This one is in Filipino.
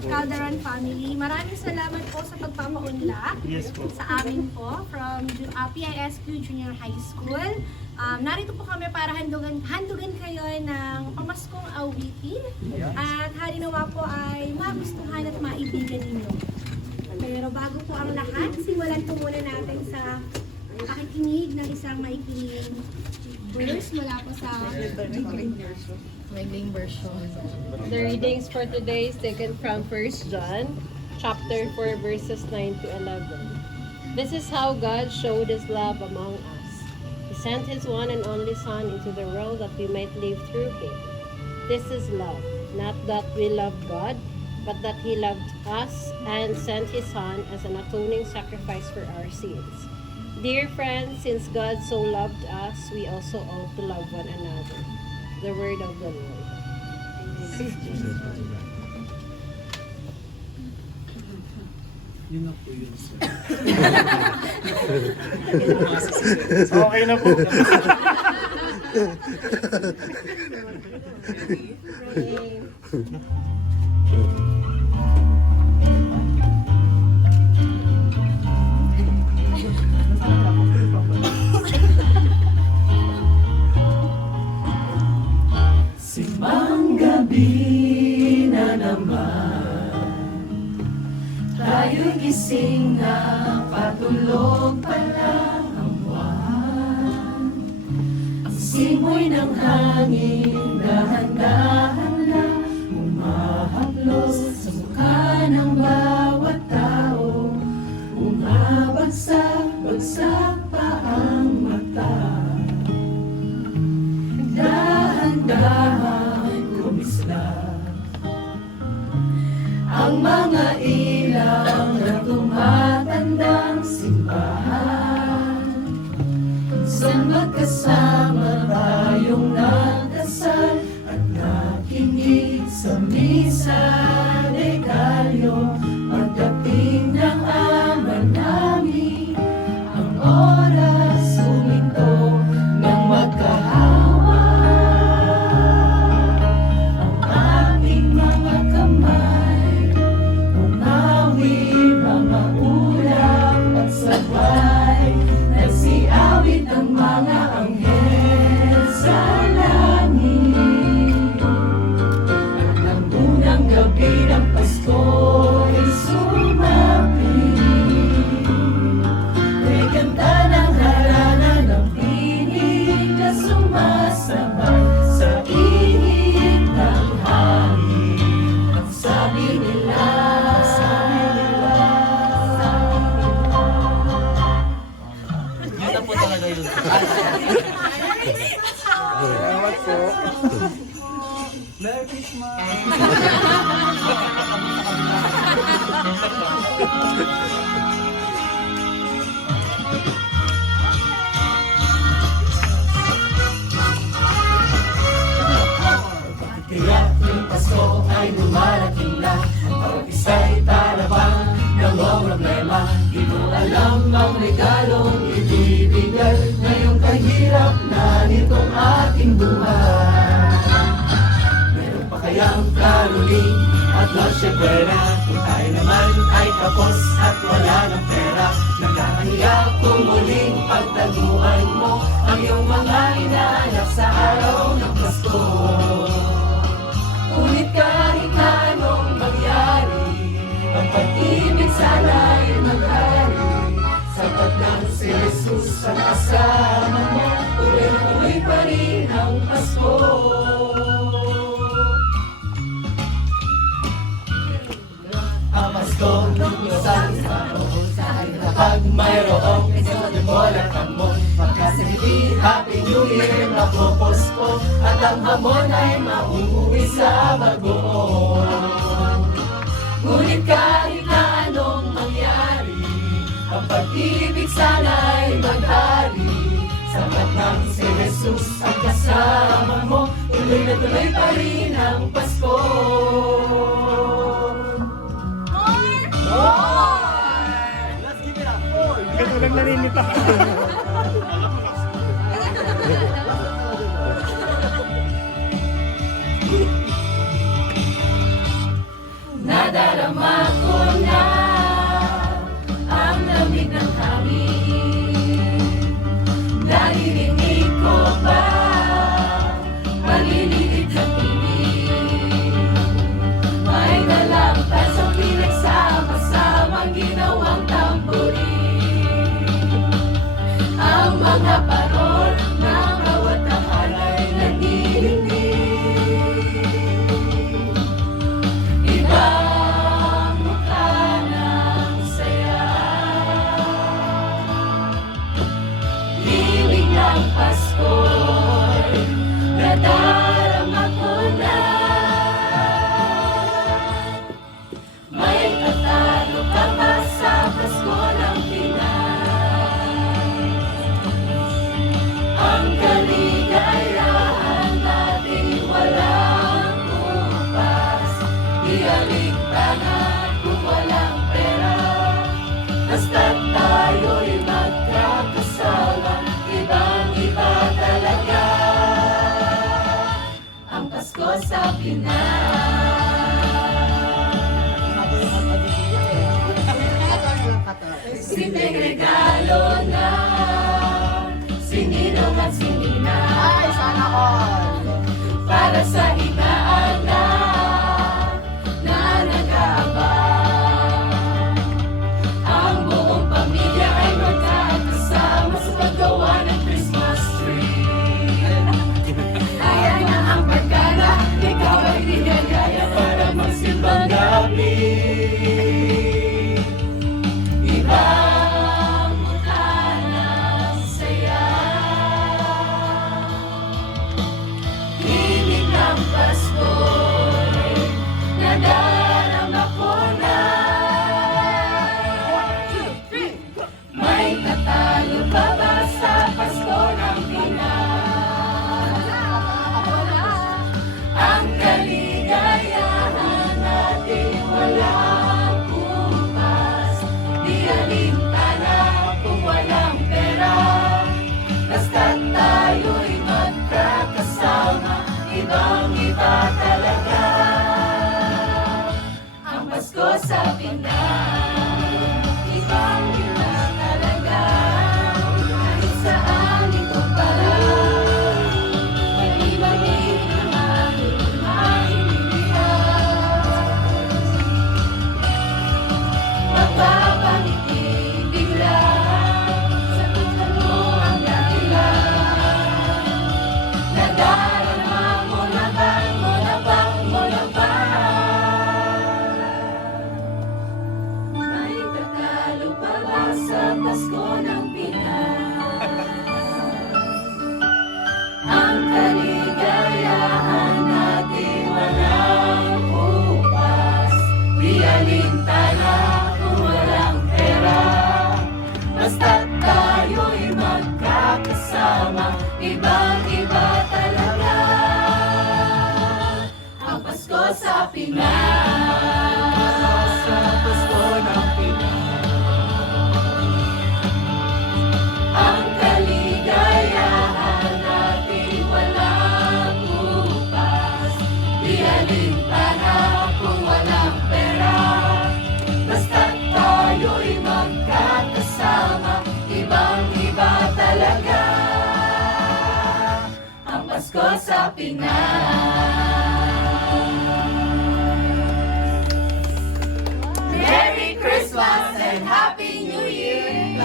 Calderon family. Maraming salamat po sa pagpapaunlak sa amin po from PISQ Junior High School. Narito po kami para handugan kayo ng pamaskong awitin at halinawa po ay magustuhan at maibigan ninyo. Pero bago po ang lahat, simulan po muna natin sa pakikinig ng isang maikinig verse mula po sa Mailing version. The readings for today is taken from 1 John chapter 4 verses 9 to 11. This is how God showed His love among us. He sent His one and only Son into the world that we might live through Him. This is love, not that we love God, but that He loved us and sent His Son as an atoning sacrifice for our sins. Dear friends, since God so loved us, we also ought to love one another. The word of the Lord. Yun na po yun, sir. Okay na po. Simang gabi na naman, tayo'y gising na patulog pa lang ang buwan. Ang simoy ng hangin, dahan-dahan lang umahaplos sa mukha ng bawat tao. Umabagsak-bagsak pa ang mata, dahan-dahan kumislap ang mga ilaw na tumatandang simbahan. Minsan magkasama tayong nagdasal at nakinig sa misa de Gallo. Pagdating ng ama namin, ang oras huminto ng magkahawa. Ang ating mga kamay umawit, mga ulap at sabay nagsiawit ang mga anghel sa langit. At ang unang gabi ng Pasko'y sumapit, may kanta ng harana ng tinig na sumasabay sa init ng hangin. At sabi nila, Yun na po talaga yun. Salamat po. Merry Christmas! tiyak ng Pasko ay dumarating na. Ang bawat isa'y talabang ng problema. Di mo alam ang regalong ibibigay ngayong kahirap na nitong ating buhay. Meron pa kayang karuling at Noche Buena? Kung tayo naman ay kapos at wala ng pera, nagkakahiya kung muling pagtaguan mo ang iyong mga inaanak sa araw ng Pasko. Ngunit kahit na anong mangyari, ang pag-ibig sana'y maghari. Sapat lang si Jesus ang kasama mo, tuloy na tuloy pa rin ang Pasko. Ang Pasko ng isang tao, kapag mayroong episode mo lang hamon, magkasalili, Happy New Year mapopospo, at ang hamon ay mauuwi sa bagoong. Ngunit kahit na anong mangyari, ang pag-ibig sana'y maghari. Sapat nang si Jesus ang kasama mo, tuloy na tuloy pa rin ang Pasko. Let's give it up. 4. Ito lang narinita. Nada Nadarama ko na ang lamig ng hangin. Naririnig ko ba maliliit na tinig? May nalampas ang pinagsama-samang ginawang tamborin. Ang mga parol ng bawat tahanay nandinig. Ibang mukha ng saya. Himig ng Pasko'y nadarama ko na. May tatalo ka ba sa Pasko ng Pinas? Ang kaligayahan natin walang upas. Di aligtanan kung walang pera. Basta't tayo'y magkakasama. Ibang-iba talaga ang Pasko sa Pinas. Simpleng regalo na sininong at sinina. Ay, sana all! Para sa inaanak na nag-aabang. Ang buong pamilya ay magkakasama sa paggawa ng Christmas tree. Kaya na ang pagkala, ikaw ay pinagaya para magsimbang gabi. Ibang mukha ng saya. Himig ng Pasko'y nadarama ko na. May tatalo pa ba sa Pasko ng Pinas? Ang kaligayahan natin walang kumpas. Di alintana kung walang pera. Basta't tayo'y magkakasama. Ibang-iba talaga ang Pasko sa Pinas. Ibang-iba talaga kahit saan ito para. Ibang-iba naman ang maintindihan. Magpapangiti bigla sa tanong ang dahilan. Nadarama mo na bang, mo na bang, mo na bang? May tatalo pa ba sa Pasko ng Pinas? Ang kaligayahan natin walang upas. Di alintana kung walang pera. Basta't tayo'y magkakasama. Ibang-iba talaga ang Pasko sa Pinas. Sa Pasko ng Pinas. Ang kaligayahan natin walang upas. Di alintana kung walang pera. Basta't tayo'y magkakasama. Ibang-iba talaga ang Pasko sa Pinas. Merry Christmas and Happy New Year!